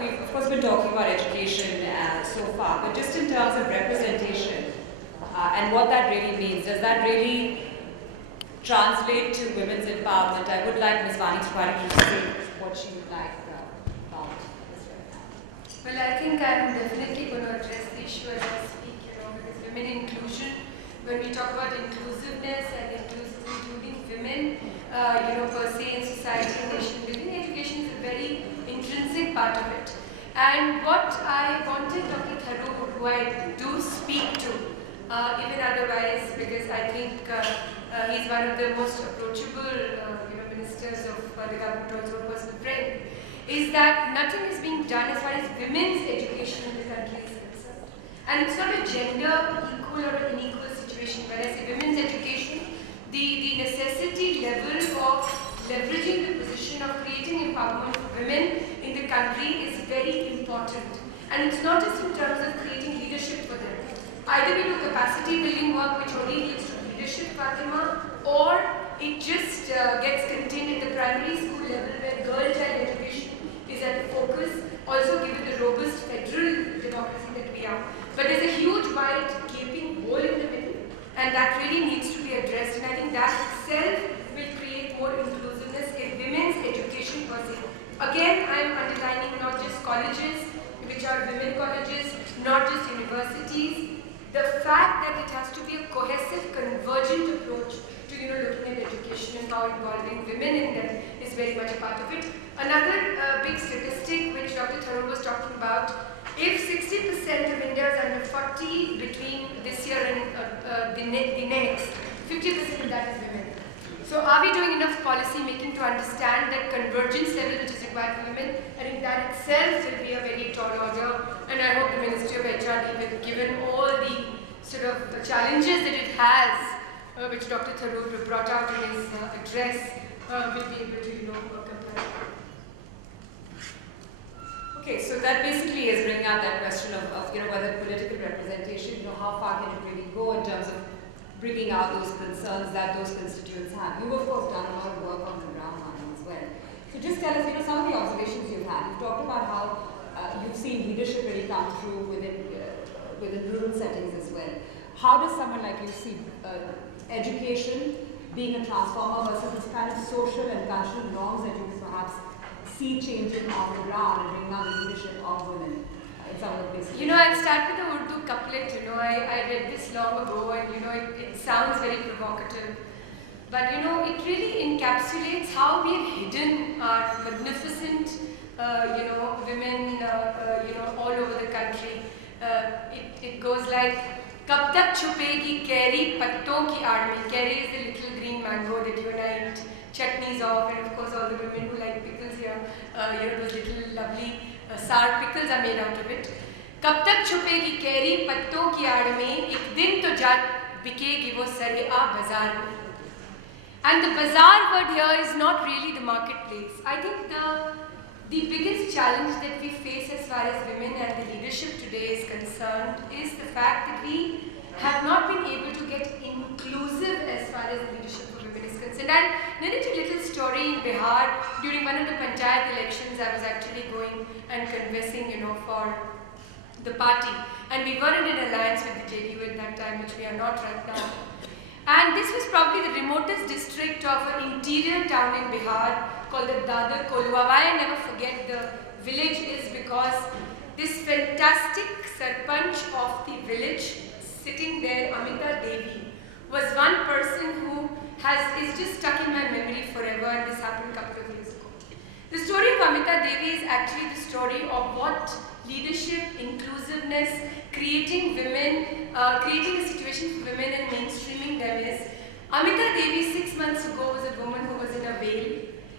we've of course been talking about education so far, but just in terms of representation and what that really means, does that really translate to women's empowerment? I would like Ms. Vani to say what she would like about this right now. Well, I think I'm definitely going to address the issue as I speak, because women inclusion, when we talk about inclusiveness and including women, per se in society and nation building, education is a very intrinsic part of it. And what I wanted Dr. Tharoor, who I do speak to, even otherwise, because I think he's one of the most approachable, ministers of the government, also a personal friend, is that nothing is being done as far as women's education in the country is concerned. And it's not a gender equal or an unequal situation. When I say women's education, the necessity level of leveraging the position of creating empowerment for women in the country is very important. And it's not just in terms of creating leadership for them. Either we do capacity building work which only leads to leadership, Fatima, or it just gets contained at the primary school level where girl child education is at the focus, also given the robust federal democracy that we are. But there's a huge wide gaping hole in the middle, and that really needs to be addressed, and I think that itself will create more inclusiveness in women's education per se. Again, I am underlining not just colleges, which are women colleges, not just universities. The fact that it has to be a cohesive, convergent approach to looking at education and how involving women in them is very much a part of it. Another big statistic which Dr. Tharoor was talking about, if 60% of India is under 40 between this year and the next, 50% of that is women. So are we doing enough policy making to understand that convergence level which is required for women? I think that itself will be a very tall order, and I hope the Ministry of HR, given all the sort of the challenges that it has, which Dr. Tharoor brought out in his address, will be able to comply. Okay, so that basically is bringing out that question of whether political representation, how far can it really go in terms of bringing out those concerns that those constituents have. You've of course done a lot of work on the ground as well. So just tell us, some of the observations you've had. You've talked about how you've seen leadership really come through within rural settings as well. How does someone like you see education being a transformer versus this kind of social and cultural norms that you perhaps see changing on the ground and bringing out the leadership of women? I'll start with the Urdu couplet. I read this long ago, and it sounds very provocative, but it really encapsulates how we have hidden our magnificent, women, all over the country. It goes like, "Kab tak chupegi keri patton ki aad mein." Keri is the little green mango that you and I eat chutneys of, and of course all the women who like pickles here, those little lovely sour pickles are made out of it. कब तक छुपेगी carry पत्तों की आड़ में, एक दिन तो जा बिकेगी वो सरेआ बाजार में. And the bazaar word here is not really the marketplace. I think the biggest challenge that we face as far as women and the leadership today is concerned is the fact that we have not been able to get inclusive as far as leadership for women is concerned. And narrate a little story in Bihar. During one of the panchayat elections, I was actually going and conversing, for the party. And we were in an alliance with the JDU at that time, which we are not right now. And this was probably the remotest district of an interior town in Bihar called the Dadar Kolua. Why I never forget the village is because this fantastic sarpanch of the village sitting there, Amita Devi, was one person who is just stuck in my memory forever, and this happened a couple of years ago. The story of Amita Devi is actually the story of what leadership, inclusiveness, creating women, creating a situation for women and mainstreaming them is. Amita Devi 6 months ago was a woman who was in a veil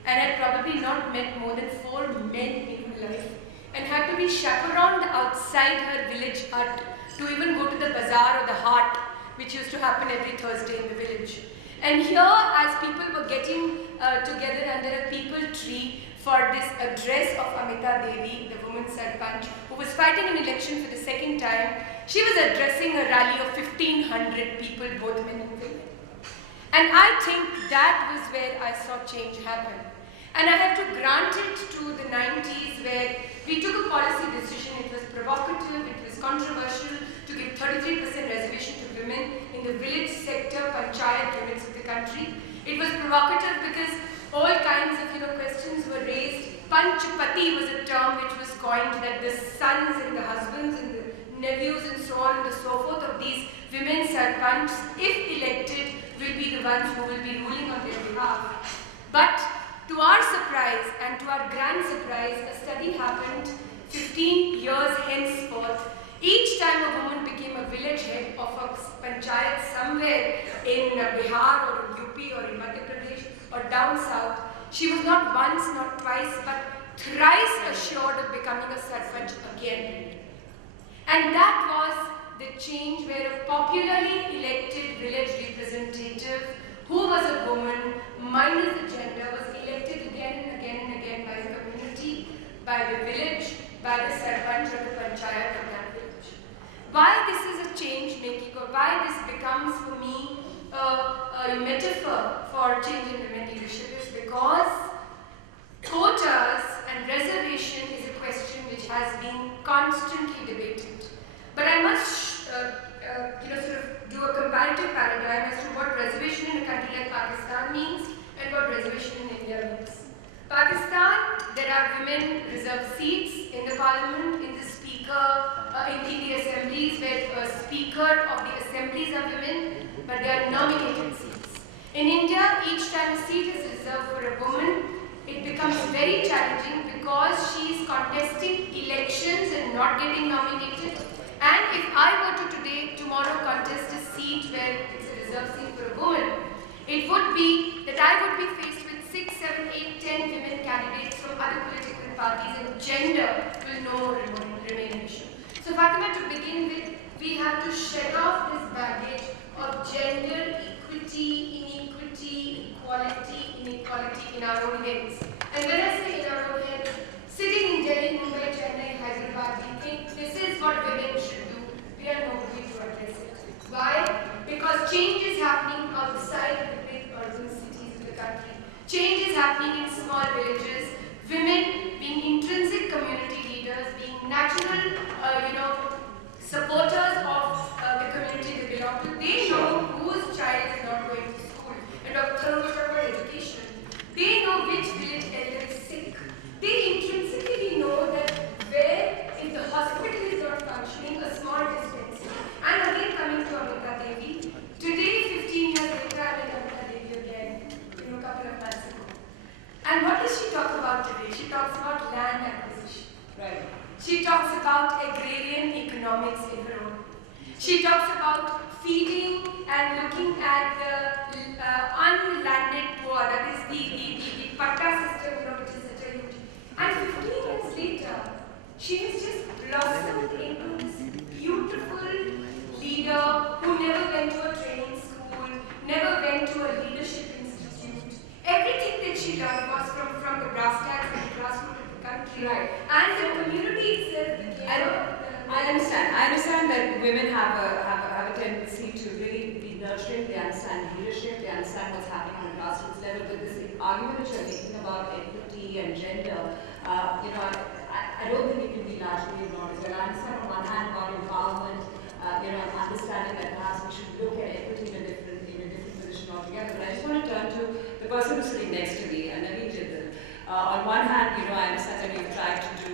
and had probably not met more than 4 men in her life and had to be chaperoned outside her village hut to even go to the bazaar or the hart, which used to happen every Thursday in the village. And here, as people were getting together under a people tree for this address of Amita Devi, the woman Sarpanch, who was fighting an election for the second time, she was addressing a rally of 1,500 people, both men and women. And I think that was where I saw change happen. And I have to grant it to the 90s where We took a policy decision, it was provocative, it was controversial, to give 33% reservation to women in the village sector panchayat units of the country. It was provocative because all kinds of questions were raised. Tripathi was a term which was coined, that the sons and the husbands and the nephews and so on and so forth of these women sarpanchs, if elected, will be the ones who will be ruling on their behalf. But to our surprise and to our grand surprise, a study happened 15 years henceforth. Each time a woman became a village head of a panchayat somewhere in Bihar or in UP or in Madhya Pradesh or down south, she was not once, not twice, but thrice assured of becoming a sarpanch again. And that was the change where a popularly elected village representative who was a woman, minus the gender, was elected again and again and again by the community, by the village, by the sarpanch or the panchayat of that village. Why this is a change making, or why this becomes for me a metaphor for change in women leadership, is because quotas and reservation is a question which has been constantly debated. But I must sort of do a comparative paradigm as to what reservation in a country like Pakistan means and what reservation in India means. Pakistan, there are women reserved seats in the parliament, in the speaker, in the assemblies, where speaker of the assemblies are women, but they are nominated seats. In India, each time a seat is reserved for a woman, it becomes very challenging because she is contesting elections and not getting nominated. And if I were to tomorrow contest a seat where it's a reserved seat for a woman, it would be that I would be faced with 6, 7, 8, 10 women candidates from other political parties, and gender will no more remain an issue. So Fatima, to begin with, we have to shed off this baggage of gender equity, inequity, equality, inequality in our own heads. And when I say in our own heads, sitting in Delhi, Mumbai, Chennai, Hyderabad, we think this is what women should do. We are nobody to address it. Why? Because change is happening outside the big urban cities of the country. Change is happening in small villages. Women being intrinsic community leaders, being natural, supporters of the community they belong to. They know whose child is not going to school. And Dr. Tharoor was talking about education. They know which village elder is sick. They intrinsically know that where, if the hospital is not functioning, a small distance. And again, coming to Amita Devi, today, 15 years later, I met Amita Devi again, a couple of months ago. And what does she talk about today? She talks about land acquisition. Right. She talks about agrarian economics in her own. She talks about feeding and looking at the unlanded poor, that is the patta system, which is such a huge. And 15 years later, she has just blossomed into this beautiful leader who never went to a training school, never went to a leadership institute. Everything that she learned was from the brass tacks and the grassroots of the country. Right. And the community itself became I understand that women have a tendency to really be nurturing. They understand leadership. They understand what's happening on a grassroots level. But this argument which you're making about equity and gender, I don't think it can be largely ignored as well. I understand on one hand about empowerment, and understanding that perhaps we should look at equity in a different position altogether. But I just want to turn to the person who's sitting next to me, Naveen Jindal. On one hand, I understand that you've tried to do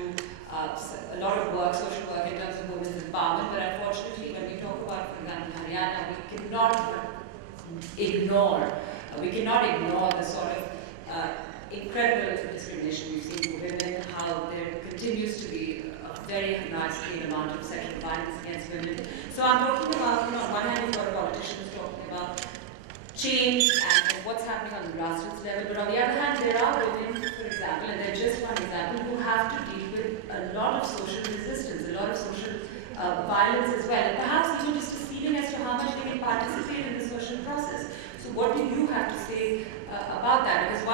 a lot of work, social work in terms of women's empowerment, but unfortunately when we talk about, for example, Haryana, we cannot ignore the sort of incredible discrimination we've seen for women, how there continues to be a very large-scale amount of sexual violence against women. So I'm talking about, on one hand, you've got politicians talking about change and what's happening on the grassroots level, but on the other hand, there are women, for example, and they're just one example, who have to deal with a lot of social resistance, a lot of social violence as well, and perhaps even just a feeling as to how much they can participate in the social process. So what do you have to say about that? Because on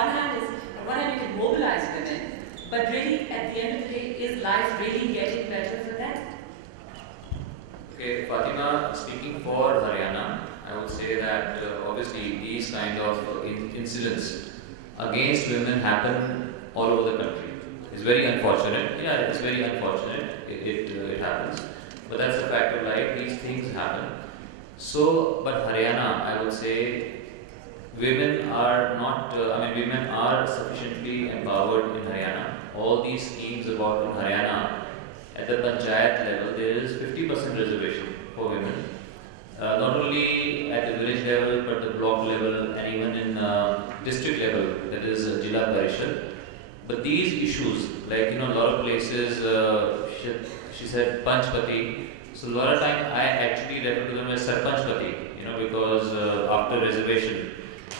one hand you can mobilize women, but really at the end of the day, is life really getting better for them? Okay, Fatima, speaking for Haryana, I would say that obviously these kind of incidents against women happen all over the country. It's very unfortunate. Yeah, it's very unfortunate. It happens. But that's a fact of life. These things happen. So, but Haryana, I would say, women are not, women are sufficiently empowered in Haryana. All these schemes about in Haryana, at the panchayat level, there is 50% reservation for women. Not only at the village level, but the block level, and even in district level, that is Jila Parishad. But these issues, like a lot of places, she said Panchpati. So a lot of time I actually refer to them as Sarpanchpati, because after reservation,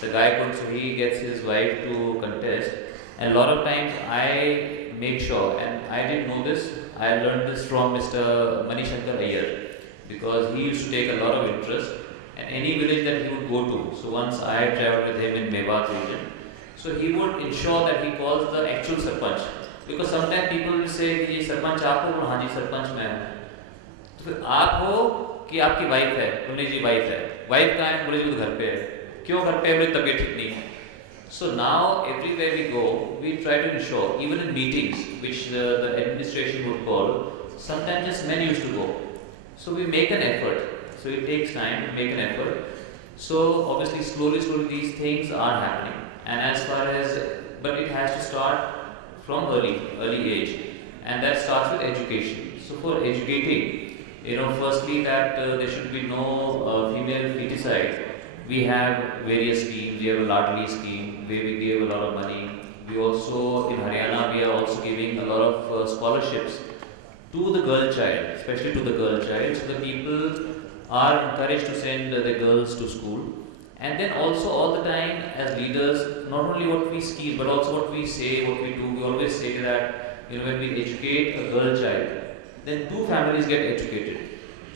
the guy could, so he gets his wife to contest, and a lot of times I make sure, and I didn't know this, I learned this from Mr. Manishankar Iyer, because he used to take a lot of interest, and any village that he would go to, so once I traveled with him in Mewat region, so he would ensure that he calls the actual Sarpanch, because sometimes people will say कि सरपंच आप हो, हाँ जी सरपंच मैं हूँ, तो फिर आप हो कि आपकी वाइफ है, बोले जी वाइफ कहाँ है, बोले जी वो घर पे है, क्यों घर पे है, बोले तबीयत ठीक नहीं है. So now everywhere we go, we try to ensure, even in meetings which the administration would call, sometimes just men used to go. So we make an effort. So it takes time to make an effort. So obviously slowly these things are happening. And as far as, but it has to start from early age, and that starts with education. So for educating, firstly that there should be no female feticide. We have various schemes. We have a Ladli scheme where we give a lot of money. We also, in Haryana, we are also giving a lot of scholarships to the girl child, especially to the girl child. So the people are encouraged to send the girls to school. And then also all the time as leaders, not only what we scheme, but also what we say, what we do. We always say that, when we educate a girl child, then two families get educated.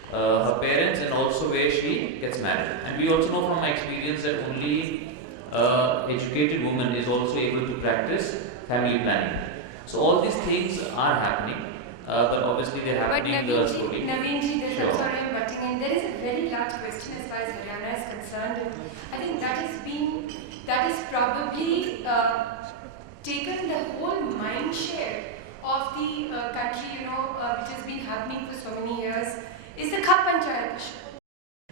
Her parents and also where she gets married. And we also know from my experience that only educated woman is also able to practice family planning. So all these things are happening, but obviously they're happening slowly. Naveen, sure. Sorry, I'm butting in. There is a very large question as far as Haryana is concerned. And I think that has probably taken the whole mind share of the country, which has been happening for so many years, is the Khap Panchayat issue.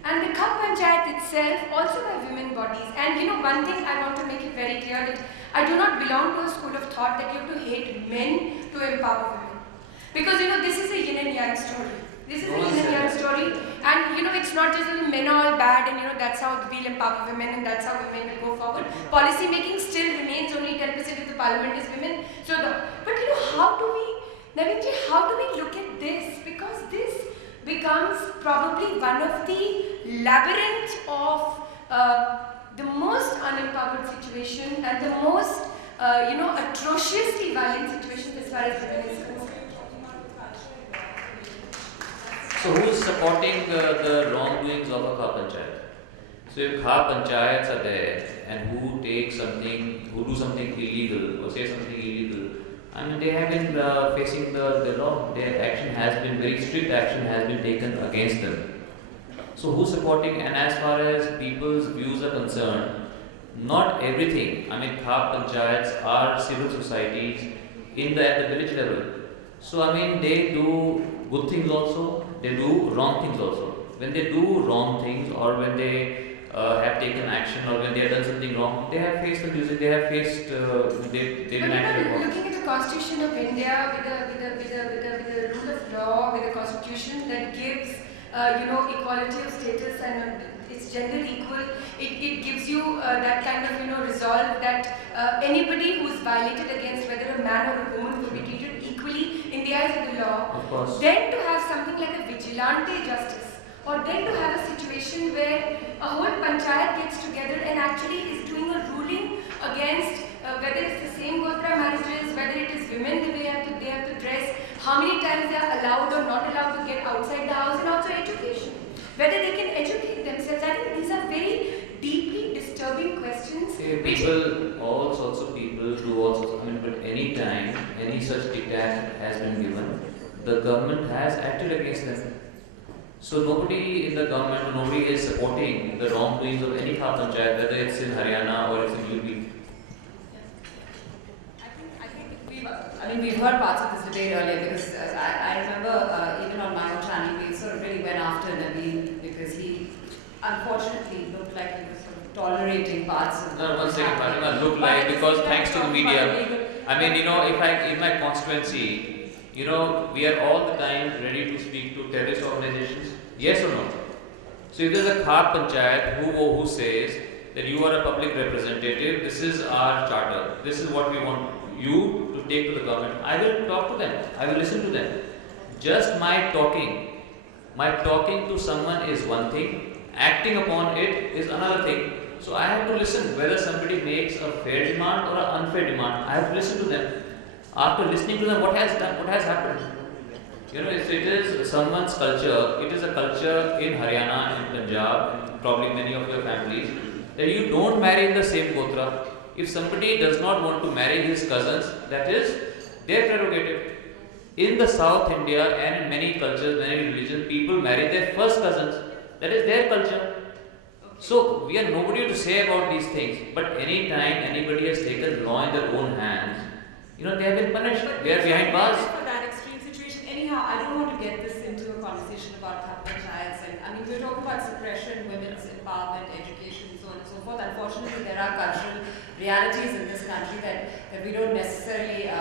And the Khap Panchayat itself, also by women bodies. And one thing I want to make it very clear that I do not belong to a school of thought that you have to hate men to empower women. Because this is a yin and yang story. This is a yin and yang story. And it's not just that men are all bad and that's how we'll empower women and that's how women will go forward. Policy making still remains only 10% of the parliament is women. So but how do we, Naveen ji, how do we look at this? Because this becomes probably one of the labyrinth of the most unempowered situation and the most atrociously violent situation as far as women is concerned. So who is supporting the wrongdoings of a Khap Panchayat? So if Khap Panchayats are there and who do something illegal or say something illegal, they have been facing the law. Their action has been, very strict action has been taken against them. So who's supporting? And as far as people's views are concerned, not everything, Khap Panchayats are civil societies at the village level. So they do good things also, they do wrong things also. When they do wrong things or when they have taken action or when they have done something wrong, they have faced abuse, they have faced, they've been acted. Looking at the Constitution of India with a rule of law, with a Constitution that gives, equality of status and it's gender equal, it gives you that kind of, resolve that anybody who is violated against whether a man or a woman will be treated equally in the eyes of the law. Of course. Then to have something like a vigilante justice, or then to have a situation where a whole panchayat gets together and actually is doing a ruling against whether it's the same Gotra marriages, whether it is women the way they have to dress, how many times they are allowed or not allowed to get outside the house, and also education, whether they can educate themselves. I think these are very deeply disturbing questions. All sorts of people do all sorts. But any time any such diktat has been given, the government has acted against them. So nobody in the government, nobody is supporting the wrongdoings of any Khap Panchayat, whether it's in Haryana or it's in UP. I think mean, we've heard parts of this debate earlier because I remember even on my own channel, we sort of really went after Naveen because he unfortunately looked like he was sort of tolerating parts of No, one second, Fatima, look like because thanks to the media. I mean, you know, if I in my constituency, you know, we are all the time ready to speak to terrorist organizations. Yes or no? So if there's a Khar Panchayat who says that you are a public representative, this is our charter, this is what we want you to take to the government, I will talk to them, I will listen to them. Just my talking to someone is one thing, acting upon it is another thing. So I have to listen whether somebody makes a fair demand or an unfair demand. I have to listen to them. After listening to them, what has happened? You know, if it is someone's culture, it is a culture in Haryana, in Punjab, probably many of your families, that you don't marry in the same gotra. If somebody does not want to marry his cousins, that is their prerogative. In the South India and in many cultures, many religions, people marry their first cousins. That is their culture. So we are nobody to say about these things. But any time anybody has taken law in their own hands, you know, they have been punished. They are behind bars. For that extreme situation, anyhow, I don't want to get this into a conversation about Khar Panchayats. And I mean, we're talking about suppression, women's empowerment, education, so on and so forth. Unfortunately, there are cultural realities in this country that we don't necessarily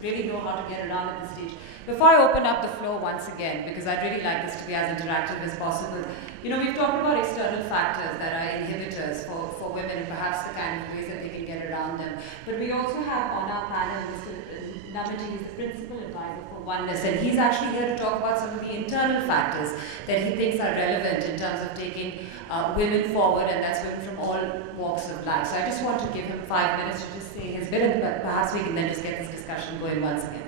really know how to get around at this stage. Before I open up the floor once again, because I'd really like this to be as interactive as possible, you know, we've talked about external factors that are inhibitors for women and perhaps the kind of ways that they can get around them. But we also have on our panel Mr. Namanji, who's the principal advisor for Oneness, and he's actually here to talk about some of the internal factors that he thinks are relevant in terms of taking women forward, and that's women from all walks of life. So I just want to give him 5 minutes to just say his bit, and perhaps we can then just get this discussion going once again.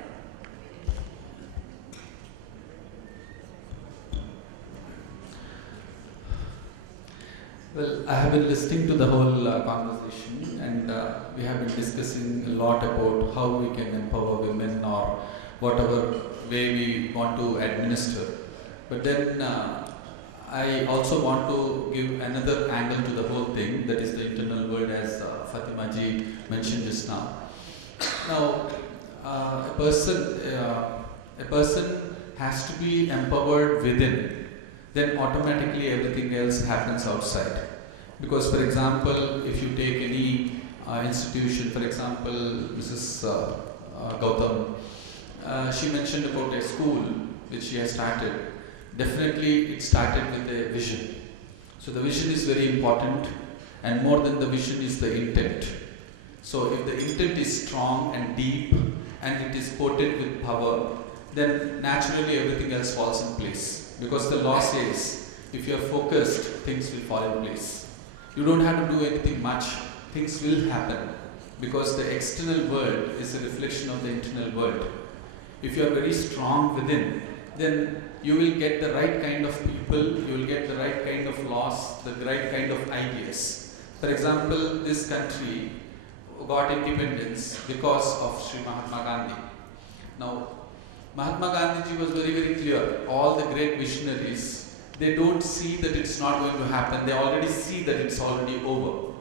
Well, I have been listening to the whole conversation, and we have been discussing a lot about how we can empower women or whatever way we want to administer. But then I also want to give another angle to the whole thing, that is the internal world, as Fatima ji mentioned just now. Now, a person has to be empowered within, then automatically everything else happens outside. Because, for example, if you take any institution, for example, Mrs. Gautam, she mentioned about a school which she has started. Definitely it started with a vision. So the vision is very important, and more than the vision is the intent. So if the intent is strong and deep and it is coated with power, then naturally everything else falls in place. Because the law says, if you are focused, things will fall in place. You don't have to do anything much, things will happen. Because the external world is a reflection of the internal world. If you are very strong within, then you will get the right kind of people, you will get the right kind of laws, the right kind of ideas. For example, this country got independence because of Sri Mahatma Gandhi. Now, Mahatma Gandhi was very, very clear. All the great visionaries, they don't see that it's not going to happen. They already see that it's already over.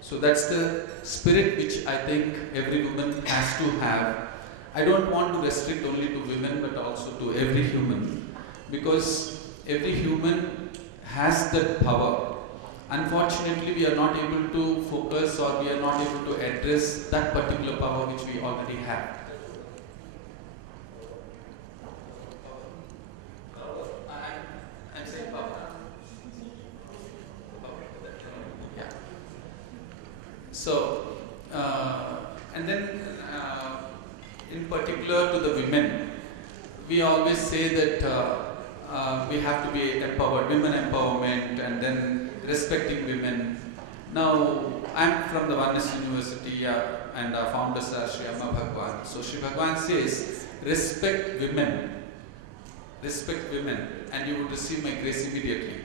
So that's the spirit which I think every woman has to have. I don't want to restrict only to women, but also to every human. Because every human has that power. Unfortunately, we are not able to focus, or we are not able to address that particular power which we already have. I'm saying power. Yeah. So, and then in particular to the women, we always say that we have to be empowered, women empowerment, and then respecting women. Now, I'm from the Oneness University and our founders are Sri Amma Bhagwan. So Sri Bhagwan says, respect women, and you will receive my grace immediately.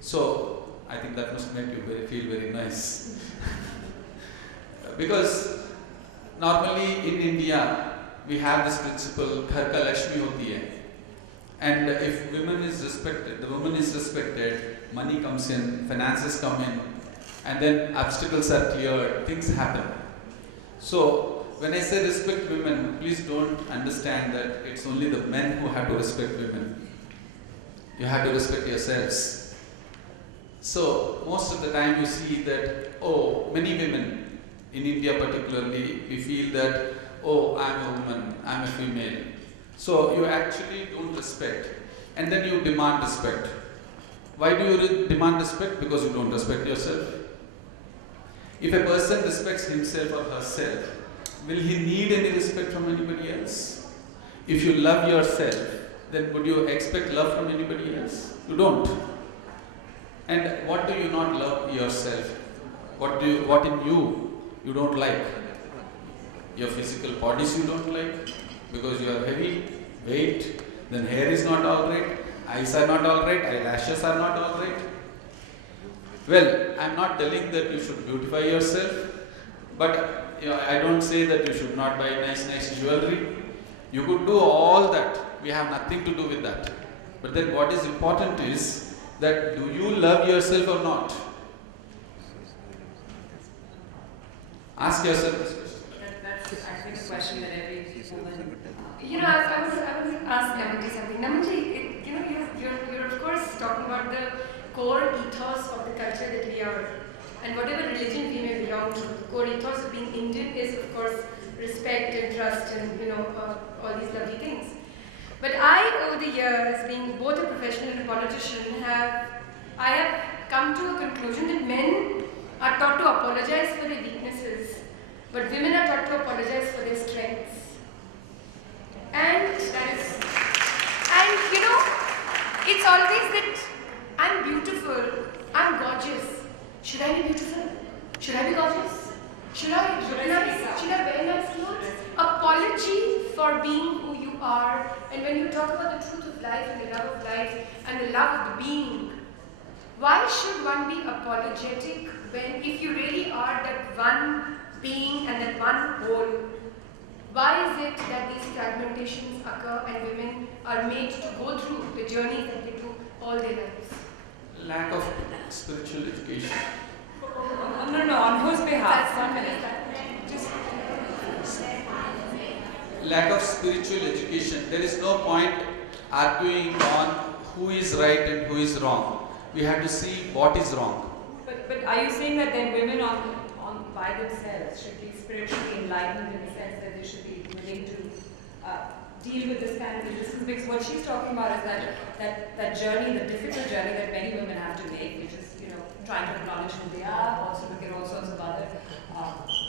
So, I think that must make you feel very nice. Because normally in India, we have this principle, Ghar ka Lakshmi hoti hai. And if women is respected, the woman is respected, money comes in, finances come in, and then obstacles are cleared, things happen. So when I say respect women, please don't understand that it's only the men who have to respect women. You have to respect yourselves. So, most of the time you see that, many women, in India particularly, we feel that, I'm a woman, I'm a female. So, you actually don't respect. And then you demand respect. Why do you demand respect? Because you don't respect yourself. If a person respects himself or herself, will he need any respect from anybody else? If you love yourself, then would you expect love from anybody else? You don't. And what do you not love yourself? What in you don't like? Your physical bodies you don't like because you are heavy, weight, then hair is not alright, eyes are not alright, eyelashes are not alright. Well, I am not telling that you should beautify yourself, but I don't say that you should not buy nice jewelry. You could do all that. We have nothing to do with that. But then what is important is that do you love yourself or not? Ask yourself this question. That's, I think, a question that every woman. I would ask Namanji something. Namanji, you're of course talking about the core ethos of the culture that we are, and whatever religion we may belong to. The core ethos of being Indian is, of course, respect and trust and all these lovely things. But I, over the years, being both a professional and a politician, I have come to a conclusion that men are taught to apologize for their weaknesses, but women are taught to apologize for their strengths. And it's always that I'm beautiful, I'm gorgeous. Should I be beautiful? Should I be gorgeous? Should I wear nice clothes? Apology for being who you are. And when you talk about the truth of life and the love of life and the love of the being, why should one be apologetic if you really are that one being and that one whole? Why is it that these fragmentations occur and women are made to go through the journey that they do all their lives? Lack of spiritual education. No, on whose behalf? Lack of spiritual education. There is no point arguing on who is right and who is wrong. We have to see what is wrong. But are you saying that then women by themselves should be spiritually enlightened in the sense that they should be willing to deal with this kind of resistance? Because what she's talking about is that journey, the difficult journey that many women have to make, which is trying to acknowledge who they are, also look at all sorts of other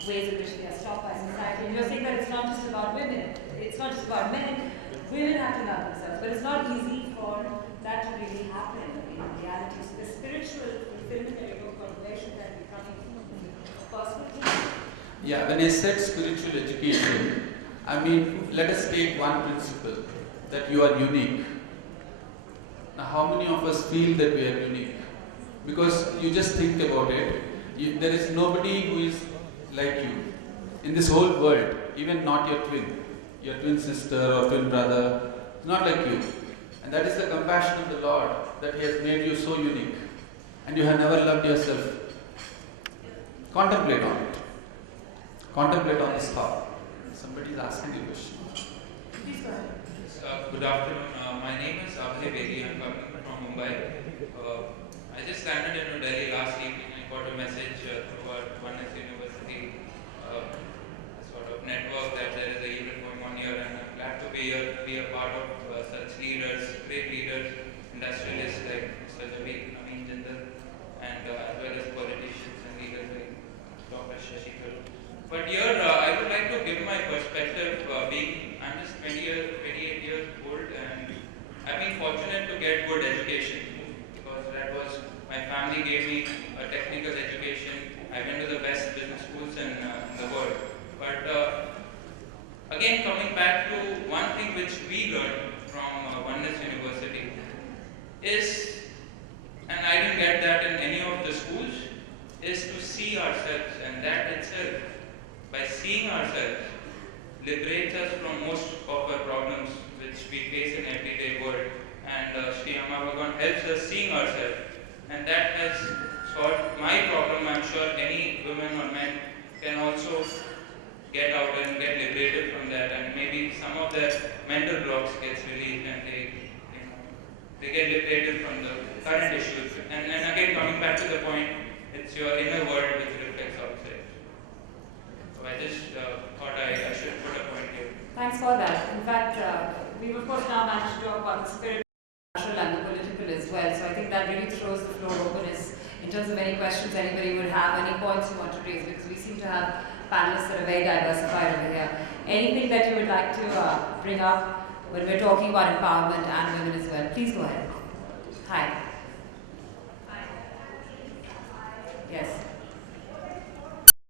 ways in which they are stopped by society. And you're saying that it's not just about women, it's not just about men. Women have to love themselves, but it's not easy for that to really happen in reality. So the spiritual fulfillment that you talk about, where should that be coming from? Personally? Yeah, when I said spiritual education, I mean, let us take one principle, that you are unique. Now, how many of us feel that we are unique? Because you just think about it, there is nobody who is like you in this whole world, even not your twin sister or twin brother, not like you. And that is the compassion of the Lord, that He has made you so unique. And you have never loved yourself. Contemplate on it. Contemplate on this thought. Somebody is asking a question. Please go ahead. Good afternoon. My name is Abhay Bedi. I'm coming from Mumbai. I just landed in New Delhi last evening. I got a message through our Oneness University sort of network that there is an event going on here, and I'm glad to be here, be a part of such leaders, great leaders, industrialists like Mr. Naveen, Jindal, and as well as politicians and leaders like Dr. Shashi. But here, I would like to give my perspective. I'm just 28 years old, and I've been fortunate to get good education. My family gave me a technical education. I went to the best business schools in the world. But again, coming back to one thing which we learned from Oneness University is, and I didn't get that in any of the schools, is to see ourselves, and that itself, by seeing ourselves, liberates us from most of our problems which we face in everyday world. And Shri Amma Bhagavan helps us seeing ourselves. And that has solved my problem. I'm sure any women or men can also get out and get liberated from that, and maybe some of their mental blocks gets released and they get liberated from the current issues. And again, coming back to the point, it's your inner world which reflects outside. So I just thought I should put a point here. Thanks for that. In fact, we've of course now managed to talk about the spirit and the political as well. So I think that really throws the floor open in terms of any questions anybody would have, any points you want to raise, because we seem to have panelists that are very diversified over here. Anything that you would like to bring up when we're talking about empowerment and women as well? Please go ahead. Hi. Yes.